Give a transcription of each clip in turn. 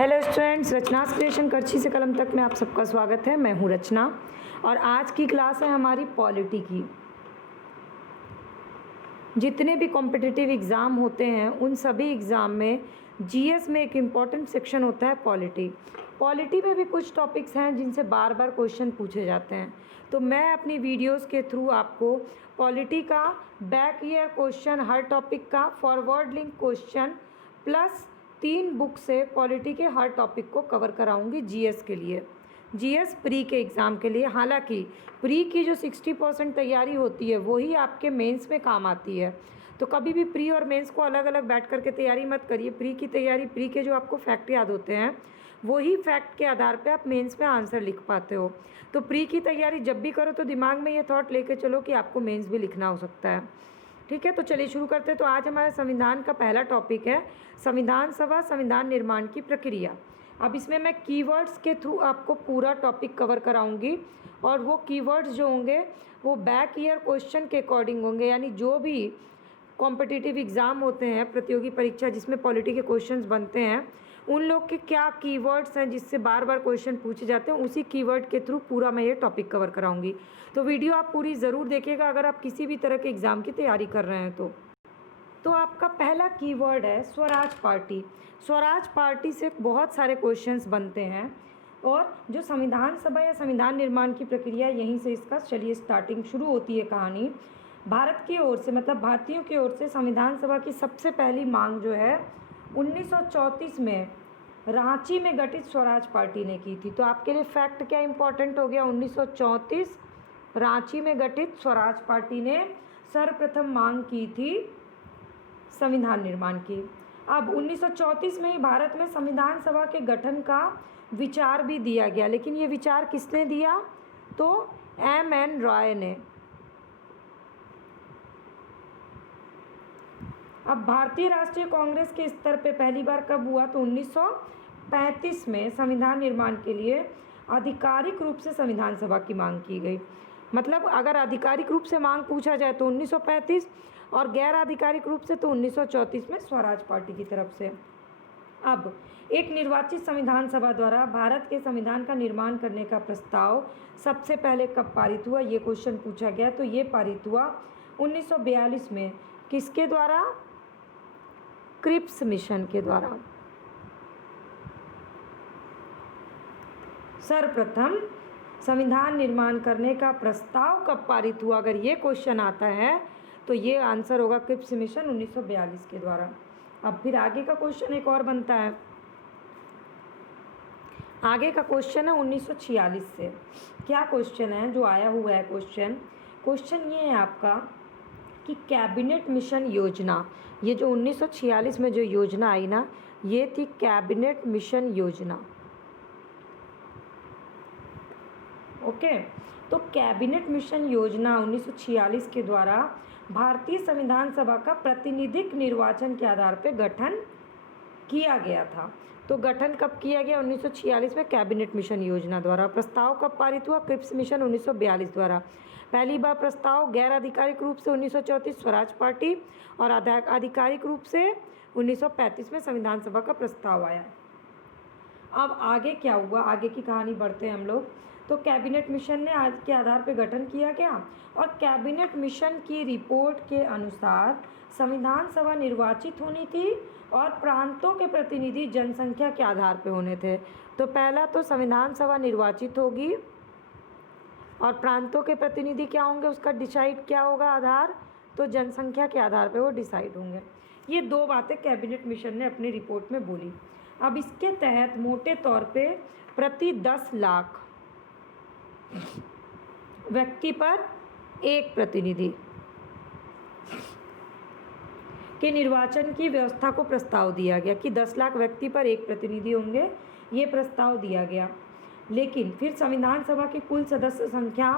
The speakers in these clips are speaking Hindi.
हेलो स्टूडेंट्स, रचनास क्रिएशन करछी से कलम तक में आप सबका स्वागत है। मैं हूँ रचना और आज की क्लास है हमारी पॉलिटी की। जितने भी कॉम्पिटिटिव एग्ज़ाम होते हैं उन सभी एग्ज़ाम में जीएस में एक इम्पॉर्टेंट सेक्शन होता है पॉलिटी। पॉलिटी में भी कुछ टॉपिक्स हैं जिनसे बार बार क्वेश्चन पूछे जाते हैं, तो मैं अपनी वीडियोस के थ्रू आपको पॉलिटी का बैक ईयर क्वेश्चन, हर टॉपिक का forward link question plus 3 book से पॉलिटी के हर टॉपिक को कवर कराऊंगी जीएस के लिए, जीएस प्री के एग्ज़ाम के लिए। हालांकि प्री की जो 60% तैयारी होती है वही आपके मेंस में काम आती है, तो कभी भी प्री और मेंस को अलग अलग बैठ करके तैयारी मत करिए। प्री की तैयारी, प्री के जो आपको फैक्ट याद होते हैं वही फैक्ट के आधार पे आप मेंस में आंसर लिख पाते हो। तो प्री की तैयारी जब भी करो तो दिमाग में ये थॉट लेके चलो कि आपको मेंस भी लिखना हो सकता है। ठीक है, तो चलिए शुरू करते हैं। तो आज हमारे संविधान का पहला टॉपिक है संविधान सभा, संविधान निर्माण की प्रक्रिया। अब इसमें मैं कीवर्ड्स के थ्रू आपको पूरा टॉपिक कवर कराऊंगी और वो कीवर्ड्स जो होंगे वो बैक ईयर क्वेश्चन के अकॉर्डिंग होंगे, यानी जो भी कॉम्पिटिटिव एग्ज़ाम होते हैं, प्रतियोगी परीक्षा जिसमें पॉलिटी के क्वेश्चंस बनते हैं, उन लोग के क्या कीवर्ड्स हैं जिससे बार बार क्वेश्चन पूछे जाते हैं, उसी कीवर्ड के थ्रू पूरा मैं ये टॉपिक कवर कराऊंगी। तो वीडियो आप पूरी ज़रूर देखिएगा अगर आप किसी भी तरह के एग्ज़ाम की तैयारी कर रहे हैं तो आपका पहला कीवर्ड है स्वराज पार्टी। स्वराज पार्टी से बहुत सारे क्वेश्चंस बनते हैं और जो संविधान सभा या संविधान निर्माण की प्रक्रिया, यहीं से इसका चलिए स्टार्टिंग शुरू होती है कहानी। भारत की ओर से, मतलब भारतीयों की ओर से संविधान सभा की सबसे पहली मांग जो है 1934 में रांची में गठित स्वराज पार्टी ने की थी। तो आपके लिए फैक्ट क्या इंपॉर्टेंट हो गया, 1934 रांची में गठित स्वराज पार्टी ने सर्वप्रथम मांग की थी संविधान निर्माण की। अब 1934 में ही भारत में संविधान सभा के गठन का विचार भी दिया गया, लेकिन ये विचार किसने दिया, तो एम.एन. रॉय ने। अब भारतीय राष्ट्रीय कांग्रेस के स्तर पे पहली बार कब हुआ, तो 1935 में संविधान निर्माण के लिए आधिकारिक रूप से संविधान सभा की मांग की गई। मतलब अगर आधिकारिक रूप से मांग पूछा जाए तो 1935 और गैर आधिकारिक रूप से तो 1934 में स्वराज पार्टी की तरफ से। अब एक निर्वाचित संविधान सभा द्वारा भारत के संविधान का निर्माण करने का प्रस्ताव सबसे पहले कब पारित हुआ, ये क्वेश्चन पूछा गया। तो ये पारित हुआ 1942 में। किसके द्वारा, क्रिप्स मिशन के द्वारा। सर्वप्रथम संविधान निर्माण करने का प्रस्ताव कब पारित हुआ, अगर ये क्वेश्चन आता है तो ये आंसर होगा क्रिप्स मिशन 1942 के द्वारा। अब फिर आगे का क्वेश्चन एक और बनता है। आगे का क्वेश्चन है 1946 से। क्या क्वेश्चन है जो आया हुआ है क्वेश्चन ये है आपका कि कैबिनेट मिशन योजना, ये जो 1946 में जो योजना आई ना, ये थी कैबिनेट मिशन योजना। ओके, तो कैबिनेट मिशन योजना 1946 के द्वारा भारतीय संविधान सभा का प्रातिनिधिक निर्वाचन के आधार पर गठन किया गया था। तो गठन कब किया गया, 1946 में कैबिनेट मिशन योजना द्वारा। प्रस्ताव कब पारित हुआ, क्रिप्स मिशन 1942 द्वारा। पहली बार प्रस्ताव गैर आधिकारिक रूप से 1934 स्वराज पार्टी और आधिकारिक रूप से 1935 में संविधान सभा का प्रस्ताव आया। अब आगे क्या हुआ, आगे की कहानी बढ़ते हैं हम लोग। तो कैबिनेट मिशन ने आज के आधार पर गठन किया गया और कैबिनेट मिशन की रिपोर्ट के अनुसार संविधान सभा निर्वाचित होनी थी और प्रांतों के प्रतिनिधि जनसंख्या के आधार पर होने थे। तो पहला तो संविधान सभा निर्वाचित होगी और प्रांतों के प्रतिनिधि क्या होंगे, उसका डिसाइड क्या होगा आधार, तो जनसंख्या के आधार पर वो डिसाइड होंगे। ये दो बातें कैबिनेट मिशन ने अपनी रिपोर्ट में बोली। अब इसके तहत मोटे तौर पे प्रति 10 लाख व्यक्ति पर एक प्रतिनिधि के निर्वाचन की व्यवस्था को प्रस्ताव दिया गया कि 10 लाख व्यक्ति पर एक प्रतिनिधि होंगे, ये प्रस्ताव दिया गया। लेकिन फिर संविधान सभा की कुल सदस्य संख्या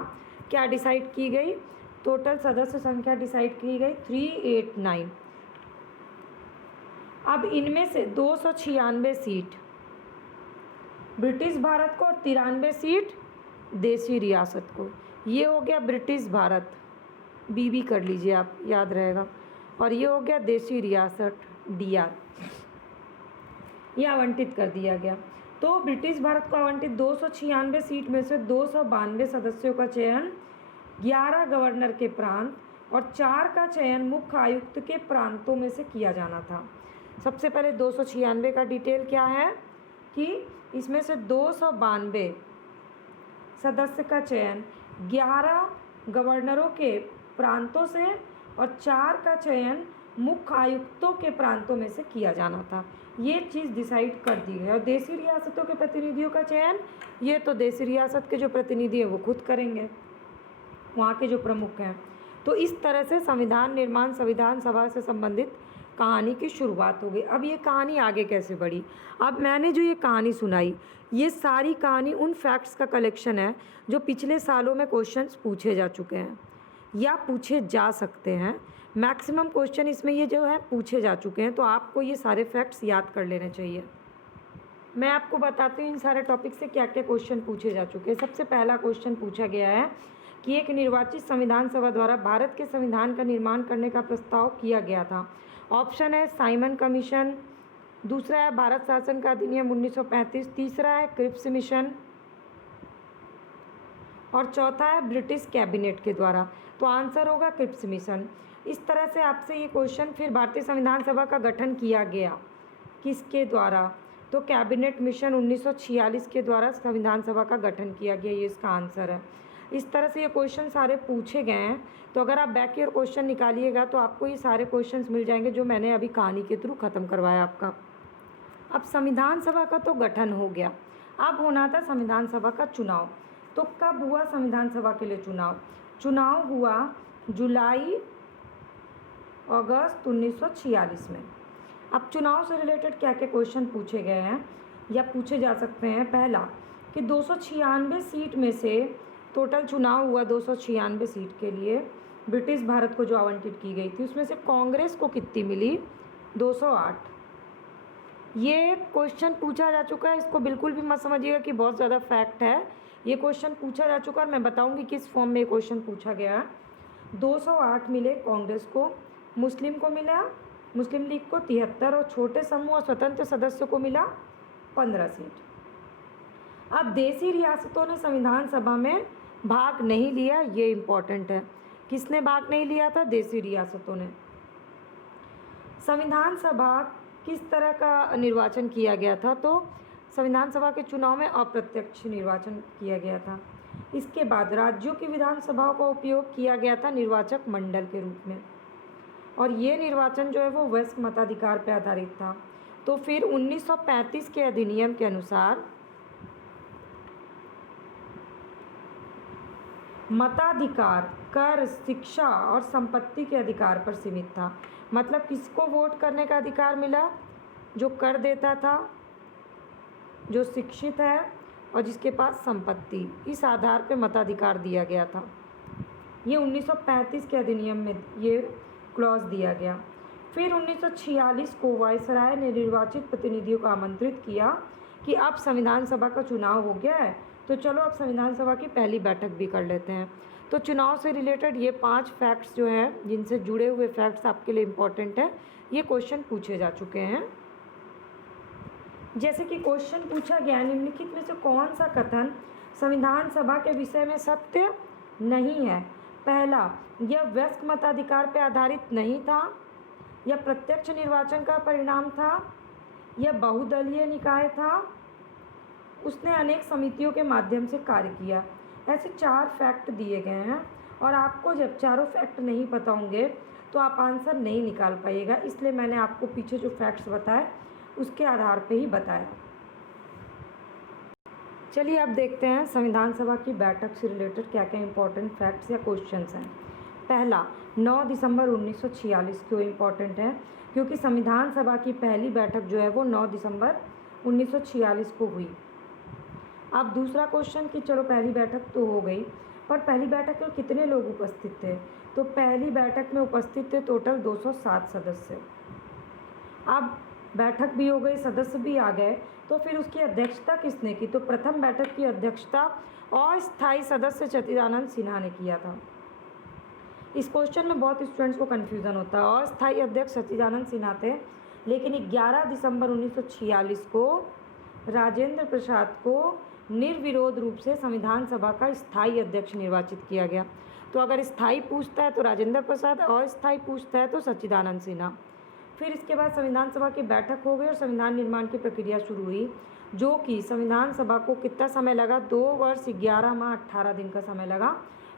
क्या डिसाइड की गई, टोटल सदस्य संख्या डिसाइड की गई 389। अब इनमें से 296 सीट ब्रिटिश भारत को और 93 सीट देशी रियासत को। ये हो गया ब्रिटिश भारत, बीबी कर लीजिए आप, याद रहेगा। और ये हो गया देशी रियासत, डीआर। ये आवंटित कर दिया गया। तो ब्रिटिश भारत को आवंटित 296 सीट में से 292 सदस्यों का चयन 11 गवर्नर के प्रांत और 4 का चयन मुख्य आयुक्त के प्रांतों में से किया जाना था। सबसे पहले 296 का डिटेल क्या है कि इसमें से 292 सदस्य का चयन 11 गवर्नरों के प्रांतों से और 4 का चयन मुख्य आयुक्तों के प्रांतों में से किया जाना था। ये चीज़ डिसाइड कर दी गई। और देशी रियासतों के प्रतिनिधियों का चयन, ये तो देशी रियासत के जो प्रतिनिधि हैं वो खुद करेंगे, वहाँ के जो प्रमुख हैं। तो इस तरह से संविधान निर्माण संविधान सभा से संबंधित कहानी की शुरुआत हो गई। अब ये कहानी आगे कैसे बढ़ी? अब मैंने जो ये कहानी सुनाई, ये सारी कहानी उन फैक्ट्स का कलेक्शन है जो पिछले सालों में क्वेश्चंस पूछे जा चुके हैं या पूछे जा सकते हैं। मैक्सिमम क्वेश्चन इसमें ये जो है पूछे जा चुके हैं, तो आपको ये सारे फैक्ट्स याद कर लेने चाहिए। मैं आपको बताती हूँ इन सारे टॉपिक से क्या क्या क्वेश्चन पूछे जा चुके हैं। सबसे पहला क्वेश्चन पूछा गया है कि एक निर्वाचित संविधान सभा द्वारा भारत के संविधान का निर्माण करने का प्रस्ताव किया गया था। ऑप्शन है साइमन कमीशन, दूसरा है भारत शासन का अधिनियम 1935, तीसरा है क्रिप्स मिशन और चौथा है ब्रिटिश कैबिनेट के द्वारा। तो आंसर होगा क्रिप्स मिशन। इस तरह से आपसे ये क्वेश्चन, फिर भारतीय संविधान सभा का गठन किया गया किसके द्वारा? तो कैबिनेट मिशन 1946 के द्वारा संविधान सभा का गठन किया गया, ये इसका आंसर है। इस तरह से ये क्वेश्चन सारे पूछे गए हैं। तो अगर आप बैक ईयर क्वेश्चन निकालिएगा तो आपको ये सारे क्वेश्चंस मिल जाएंगे जो मैंने अभी कहानी के थ्रू ख़त्म करवाया आपका। अब संविधान सभा का तो गठन हो गया, अब होना था संविधान सभा का चुनाव। तो कब हुआ संविधान सभा के लिए चुनाव? चुनाव हुआ जुलाई अगस्त 1946 में। अब चुनाव से रिलेटेड क्या क्या क्वेश्चन पूछे गए हैं या पूछे जा सकते हैं? पहला कि 296 सीट में से टोटल चुनाव हुआ 296 सीट के लिए ब्रिटिश भारत को जो आवंटित की गई थी, उसमें से कांग्रेस को कितनी मिली? 208। ये क्वेश्चन पूछा जा चुका है, इसको बिल्कुल भी मत समझिएगा कि बहुत ज़्यादा फैक्ट है। ये क्वेश्चन पूछा जा चुका है और मैं बताऊंगी किस फॉर्म में ये क्वेश्चन पूछा गया है। 208 मिले कांग्रेस को, मुस्लिम को मिला, मुस्लिम लीग को 73 और छोटे समूह और स्वतंत्र सदस्यों को मिला 15 सीट। अब देशी रियासतों ने संविधान सभा में भाग नहीं लिया, ये इम्पॉर्टेंट है। किसने भाग नहीं लिया था? देशी रियासतों ने। संविधान सभा किस तरह का निर्वाचन किया गया था? तो संविधान सभा के चुनाव में अप्रत्यक्ष निर्वाचन किया गया था। इसके बाद राज्यों की विधानसभाओं का उपयोग किया गया था निर्वाचक मंडल के रूप में, और ये निर्वाचन जो है वो वयस्क मताधिकार पर आधारित था। तो फिर 1935 के अधिनियम के अनुसार मताधिकार कर, शिक्षा और संपत्ति के अधिकार पर सीमित था। मतलब किसको वोट करने का अधिकार मिला? जो कर देता था, जो शिक्षित है और जिसके पास संपत्ति, इस आधार पे मताधिकार दिया गया था। ये 1935 के अधिनियम में ये क्लॉज दिया गया। फिर 1946 को वायसराय ने निर्वाचित प्रतिनिधियों को आमंत्रित किया कि अब संविधान सभा का चुनाव हो गया है, तो चलो अब संविधान सभा की पहली बैठक भी कर लेते हैं। तो चुनाव से रिलेटेड ये 5 फैक्ट्स जो हैं, जिनसे जुड़े हुए फैक्ट्स आपके लिए इम्पॉर्टेंट है, ये क्वेश्चन पूछे जा चुके हैं। जैसे कि क्वेश्चन पूछा गया, निम्नलिखित में से कौन सा कथन संविधान सभा के विषय में सत्य नहीं है? पहला, यह वयस्क मताधिकार पर आधारित नहीं था, यह प्रत्यक्ष निर्वाचन का परिणाम था, यह बहुदलीय निकाय था, उसने अनेक समितियों के माध्यम से कार्य किया। ऐसे 4 फैक्ट दिए गए हैं और आपको जब चारों फैक्ट नहीं पता होंगे तो आप आंसर नहीं निकाल पाइएगा, इसलिए मैंने आपको पीछे जो फैक्ट्स बताए उसके आधार पे ही बताया। चलिए अब देखते हैं संविधान सभा की बैठक से रिलेटेड क्या क्या इंपॉर्टेंट फैक्ट्स या क्वेश्चंस हैं। पहला, 9 दिसंबर 1946 क्यों इम्पॉर्टेंट है? क्योंकि संविधान सभा की पहली बैठक जो है वो 9 दिसंबर 1946 को हुई। अब दूसरा क्वेश्चन कि चलो पहली बैठक तो हो गई, पर पहली बैठक में कितने लोग उपस्थित थे? तो पहली बैठक में उपस्थित थे टोटल 207 सदस्य। अब बैठक भी हो गई, सदस्य भी आ गए, तो फिर उसकी अध्यक्षता किसने की? तो प्रथम बैठक की अध्यक्षता अस्थायी सदस्य सच्चिदानंद सिन्हा ने किया था। इस क्वेश्चन में बहुत स्टूडेंट्स को कन्फ्यूज़न होता है। अस्थायी अध्यक्ष सच्चिदानंद सिन्हा थे, लेकिन 11 दिसंबर 1946 को राजेंद्र प्रसाद को निर्विरोध रूप से संविधान सभा का स्थायी अध्यक्ष निर्वाचित किया गया। तो अगर स्थायी पूछता है तो राजेंद्र प्रसाद, अस्थायी पूछता है तो सच्चिदानंद सिन्हा। फिर इसके बाद संविधान सभा की बैठक हो गई और संविधान निर्माण की प्रक्रिया शुरू हुई, जो कि संविधान सभा को कितना समय लगा, 2 वर्ष 11 माह 18 दिन का समय लगा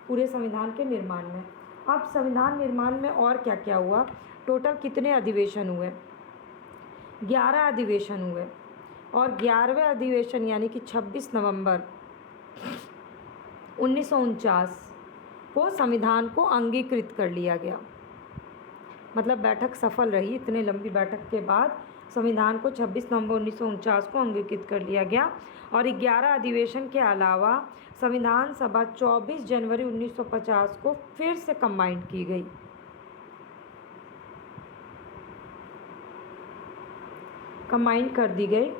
पूरे संविधान के निर्माण में। अब संविधान निर्माण में और क्या क्या हुआ, टोटल कितने अधिवेशन हुए, 11 अधिवेशन हुए और 11वें अधिवेशन यानी कि 26 नवंबर 1949 को संविधान को अंगीकृत कर लिया गया। मतलब बैठक सफल रही, इतने लंबी बैठक के बाद संविधान को 26 नवंबर 1949 को अंगीकृत कर लिया गया। और 11 अधिवेशन के अलावा संविधान सभा 24 जनवरी 1950 को फिर से कंबाइंड की गई। कंबाइंड कर दी गई।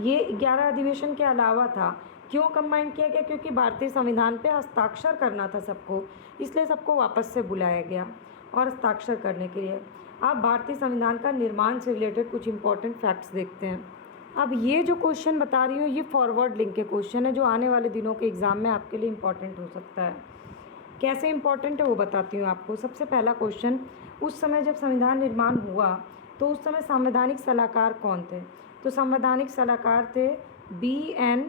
ये 11 अधिवेशन के अलावा था। क्यों कंबाइंड किया गया, क्योंकि भारतीय संविधान पे हस्ताक्षर करना था सबको, इसलिए सबको वापस से बुलाया गया और हस्ताक्षर करने के लिए। अब भारतीय संविधान का निर्माण से रिलेटेड कुछ इंपॉर्टेंट फैक्ट्स देखते हैं। अब ये जो क्वेश्चन बता रही हूँ ये फॉरवर्ड लिंक के क्वेश्चन है, जो आने वाले दिनों के एग्ज़ाम में आपके लिए इंपॉर्टेंट हो सकता है। कैसे इंपॉर्टेंट है वो बताती हूँ आपको। सबसे पहला क्वेश्चन, उस समय जब संविधान निर्माण हुआ तो उस समय संवैधानिक सलाहकार कौन थे? तो संवैधानिक सलाहकार थे BN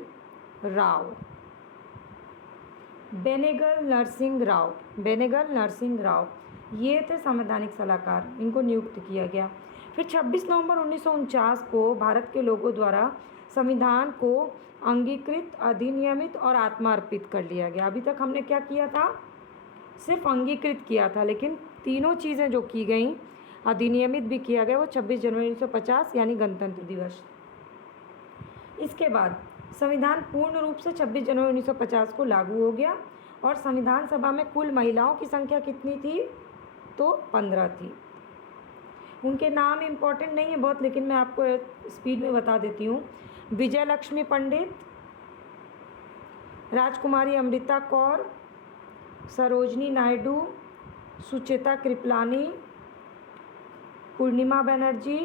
राव, बेनेगल नरसिंह राव, बेनेगल नरसिंह राव, ये थे संवैधानिक सलाहकार, इनको नियुक्त किया गया। फिर 26 नवंबर 1949 को भारत के लोगों द्वारा संविधान को अंगीकृत, अधिनियमित और आत्मार्पित कर लिया गया। अभी तक हमने क्या किया था, सिर्फ अंगीकृत किया था, लेकिन तीनों चीज़ें जो की गई, अधिनियमित भी किया गया, वो 26 जनवरी 1950 यानी गणतंत्र दिवस। इसके बाद संविधान पूर्ण रूप से 26 जनवरी 1950 को लागू हो गया और संविधान सभा में कुल महिलाओं की संख्या कितनी थी, तो 15 थी। उनके नाम इम्पोर्टेंट नहीं है बहुत, लेकिन मैं आपको स्पीड में बता देती हूँ। विजय लक्ष्मी पंडित, राजकुमारी अमृता कौर, सरोजनी नायडू, सुचेता कृपलानी, पूर्णिमा बनर्जी,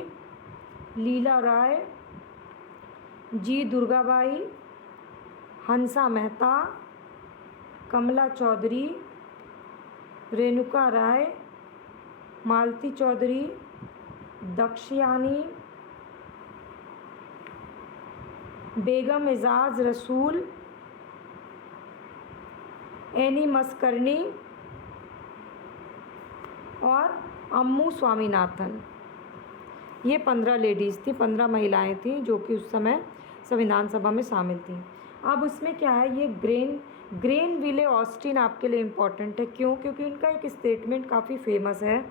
लीला राय, जी दुर्गाबाई, हंसा मेहता, कमला चौधरी, रेणुका राय, मालती चौधरी, दक्षयानी, बेगम एजाज रसूल, एनी मस्करनी और अम्मू स्वामीनाथन। ये 15 लेडीज़ थी, 15 महिलाएं थीं जो कि उस समय संविधान सभा में शामिल थीं। अब उसमें क्या है, ये ग्रेनविले ऑस्टिन आपके लिए इम्पॉर्टेंट है। क्यों? क्योंकि उनका एक स्टेटमेंट काफ़ी फेमस है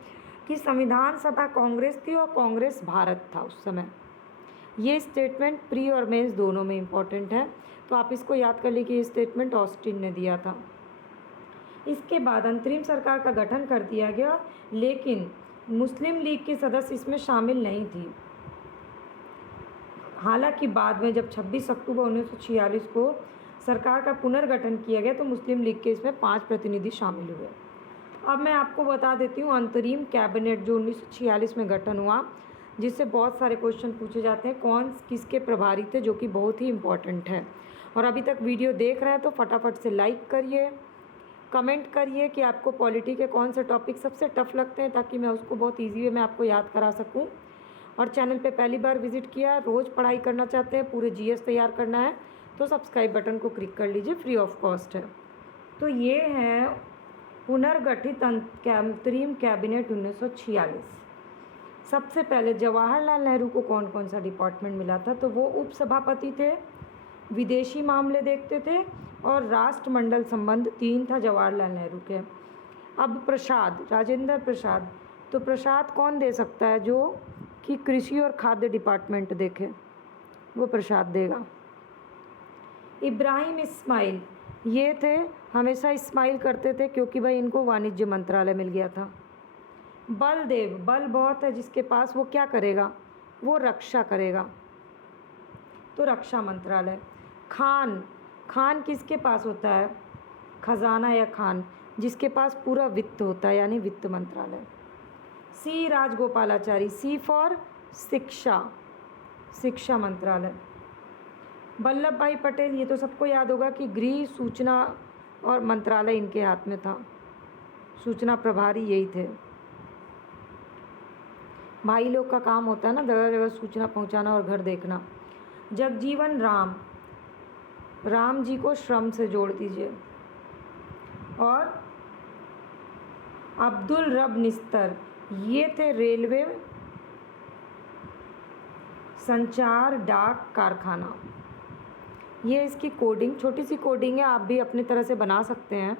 कि संविधान सभा कांग्रेस थी और कांग्रेस भारत था उस समय। ये स्टेटमेंट प्री और मेंस दोनों में इम्पॉर्टेंट है, तो आप इसको याद कर लीजिए, ये स्टेटमेंट ऑस्टिन ने दिया था। इसके बाद अंतरिम सरकार का गठन कर दिया गया, लेकिन मुस्लिम लीग के सदस्य इसमें शामिल नहीं थी। हालांकि बाद में जब 26 अक्टूबर 1946 को सरकार का पुनर्गठन किया गया तो मुस्लिम लीग के इसमें 5 प्रतिनिधि शामिल हुए। अब मैं आपको बता देती हूँ अंतरिम कैबिनेट जो 1946 में गठन हुआ, जिससे बहुत सारे क्वेश्चन पूछे जाते हैं, कौन किसके प्रभारी थे, जो कि बहुत ही इम्पोर्टेंट है। और अभी तक वीडियो देख रहे हैं तो फटाफट से लाइक करिए, कमेंट करिए कि आपको पॉलिटी के कौन से टॉपिक सबसे टफ लगते हैं, ताकि मैं उसको बहुत ईजी वे में आपको याद करा सकूं। और चैनल पे पहली बार विजिट किया, रोज़ पढ़ाई करना चाहते हैं, पूरे GS तैयार करना है, तो सब्सक्राइब बटन को क्लिक कर लीजिए, फ्री ऑफ कॉस्ट है। तो ये है पुनर्गठित अंतरिम कैबिनेट 1946। सबसे पहले जवाहरलाल नेहरू को कौन कौन सा डिपार्टमेंट मिला था, तो वो उपसभापति थे, विदेशी मामले देखते थे और राष्ट्रमंडल संबंध 3 था जवाहरलाल नेहरू के। अब प्रसाद, राजेंद्र प्रसाद, तो प्रसाद कौन दे सकता है, जो कि कृषि और खाद्य डिपार्टमेंट देखे, वो प्रसाद देगा। इब्राहिम इस्माइल, ये थे, हमेशा इस्माइल करते थे क्योंकि भाई इनको वाणिज्य मंत्रालय मिल गया था। बलदेव, बल बहुत है जिसके पास, वो क्या करेगा, वो रक्षा करेगा, तो रक्षा मंत्रालय। खान, खान किसके पास होता है, खजाना या खान, जिसके पास पूरा वित्त होता है, यानी वित्त मंत्रालय। सी राजगोपालाचारी, सी फॉर शिक्षा मंत्रालय। वल्लभ भाई पटेल, ये तो सबको याद होगा कि गृह सूचना और मंत्रालय इनके हाथ में था, सूचना प्रभारी यही थे। भाई लोग का काम होता है ना जगह जगह सूचना पहुंचाना और घर देखना। जगजीवन राम, राम जी को श्रम से जोड़ दीजिए। और अब्दुल रब निस्तर, ये थे रेलवे, संचार, डाक, कारखाना। ये इसकी कोडिंग, छोटी सी कोडिंग है, आप भी अपनी तरह से बना सकते हैं।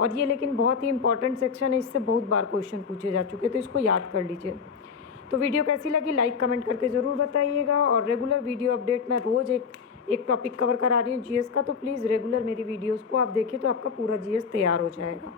और ये लेकिन बहुत ही इंपॉर्टेंट सेक्शन है, इससे बहुत बार क्वेश्चन पूछे जा चुके, तो इसको याद कर लीजिए। तो वीडियो कैसी लगी लाइक कमेंट करके ज़रूर बताइएगा। और रेगुलर वीडियो अपडेट मैं रोज़ एक टॉपिक कवर करा रही हूँ जीएस का, तो प्लीज़ रेगुलर मेरी वीडियोस को आप देखें तो आपका पूरा जीएस तैयार हो जाएगा।